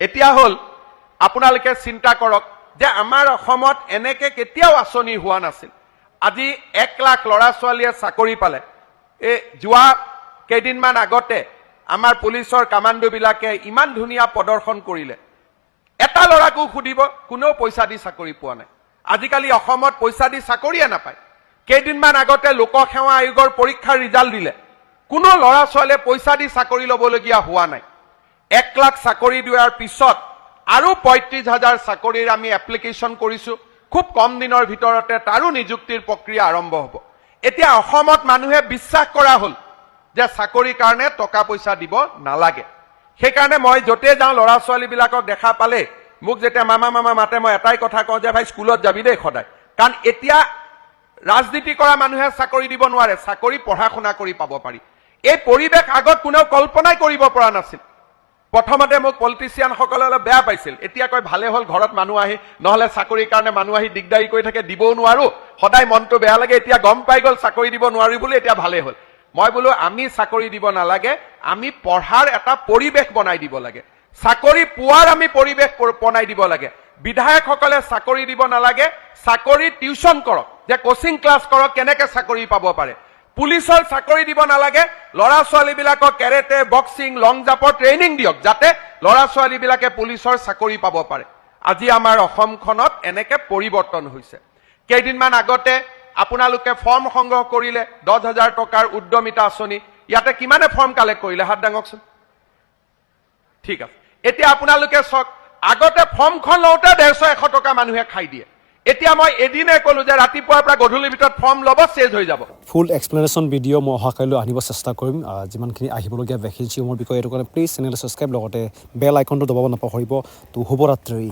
এতিয়া হল আপোনালোকে চিন্তা কৰক যে আমাৰ অসমত এনেকে কেতিয়াও আঁচনি হোৱা নাছিল। আজি 1 লাখ ল'ৰা ছোৱালীয়ে চাকৰি পালে। এই যোৱা কেইদিনমান আগতে আমাৰ পুলিচৰ কামাণ্ডোবিলাকে ইমান ধুনীয়া প্ৰদৰ্শন কৰিলে। এটা ল'ৰাকো সুধিব কোনেও পইচা দি চাকৰি পোৱা নাই। আজিকালি অসমত পইচা দি চাকৰিয়ে নাপায়। কেইদিনমান আগতে লোকসেৱা আয়োগৰ পৰীক্ষাৰ ৰিজাল্ট দিলে। কোনো ল'ৰা ছোৱালীয়ে পইচা দি চাকৰি ল'বলগীয়া হোৱা নাই। 1 লাখ চাকৰি দিয়াৰ পিছত আৰু 35,000 চাকৰিৰ আমি এপ্লিকেশ্যন কৰিছো। খুব কম দিনৰ ভিতৰতে তাৰো নিযুক্তিৰ প্ৰক্ৰিয়া আৰম্ভ হ'ব। এতিয়া অসমত মানুহে বিশ্বাস কৰা হ'ল যে চাকৰিৰ কাৰণে টকা পইচা দিব নালাগে। সেইকাৰণে মই য'তে যাওঁ ল'ৰা ছোৱালীবিলাকক দেখা পালে মোক যেতিয়া মামা মামা মাতে মই এটাই কথা কওঁ যে ভাই স্কুলত যাবি দেই সদায়। কাৰণ এতিয়া ৰাজনীতি কৰা মানুহে চাকৰি দিব নোৱাৰে, চাকৰি পঢ়া শুনা কৰি পাব পাৰি। এই পৰিৱেশ আগত কোনেও কল্পনাই কৰিব পৰা নাছিল। প্ৰথমতে মোক পলিটিচিয়ানসকলে অলপ বেয়া পাইছিল। এতিয়া কয় ভালে হ'ল ঘৰত মানুহ আহি, নহ'লে চাকৰিৰ কাৰণে মানুহ আহি দিগদাৰী কৰি থাকে, দিবও নোৱাৰো, সদায় মনটো বেয়া লাগে। এতিয়া গম পাই গ'ল চাকৰি দিব নোৱাৰি বুলি, এতিয়া ভালে হ'ল। মই বোলো আমি চাকৰি দিব নালাগে, আমি পঢ়াৰ এটা পৰিৱেশ বনাই দিব লাগে। চাকৰি পোৱাৰ আমি পৰিৱেশ বনাই দিব লাগে। বিধায়কসকলে চাকৰি দিব নালাগে, চাকৰি টিউচন কৰক, যে কোচিং ক্লাছ কৰক কেনেকে চাকৰি পাব পাৰে। পুলিচৰ চাকৰি দিব নালাগে, ল'ৰা ছোৱালীবিলাকক কেৰেটে, বক্সিং, লং জাম্পৰ ট্ৰেইনিং দিয়ক, যাতে ল'ৰা ছোৱালীবিলাকে পুলিচৰ চাকৰি পাব পাৰে। আজি আমাৰ অসমখনত এনেকে পৰিৱৰ্তন হৈছে। কেইদিনমান আগতে আপোনালোকে ফৰ্ম সংগ্ৰহ কৰিলে 10,000 টকাৰ উদ্যমিতা আঁচনি। ইয়াতে কিমানে ফৰ্ম কালেক্ট কৰিলে হাত দাঙকচোন। ঠিক আছে, এতিয়া আপোনালোকে চাওক, আগতে ফৰ্মখন লওঁতে 150-100 টকা মানুহে খাই দিয়ে। এতিয়া মই এদিনে ক'লো যে ৰাতিপুৱাৰ পৰা গধূলিৰ ভিতৰত ফৰ্ম ল'ব, চেজ হৈ যাব। ফুল এক্সপ্লেনেশ্যন ভিডিঅ' মই অহাকাইলৈ আনিব চেষ্টা কৰিম, যিমানখিনি আহিবলগীয়া ভেকেঞ্চিসমূহৰ বিষয়ে। এইটো কাৰণে প্লিজ চেনেল ছাবস্ক্ৰাইব, লগতে বেল আইকনটো দবাব নাপাহৰিব। তো শুভৰাত্ৰি।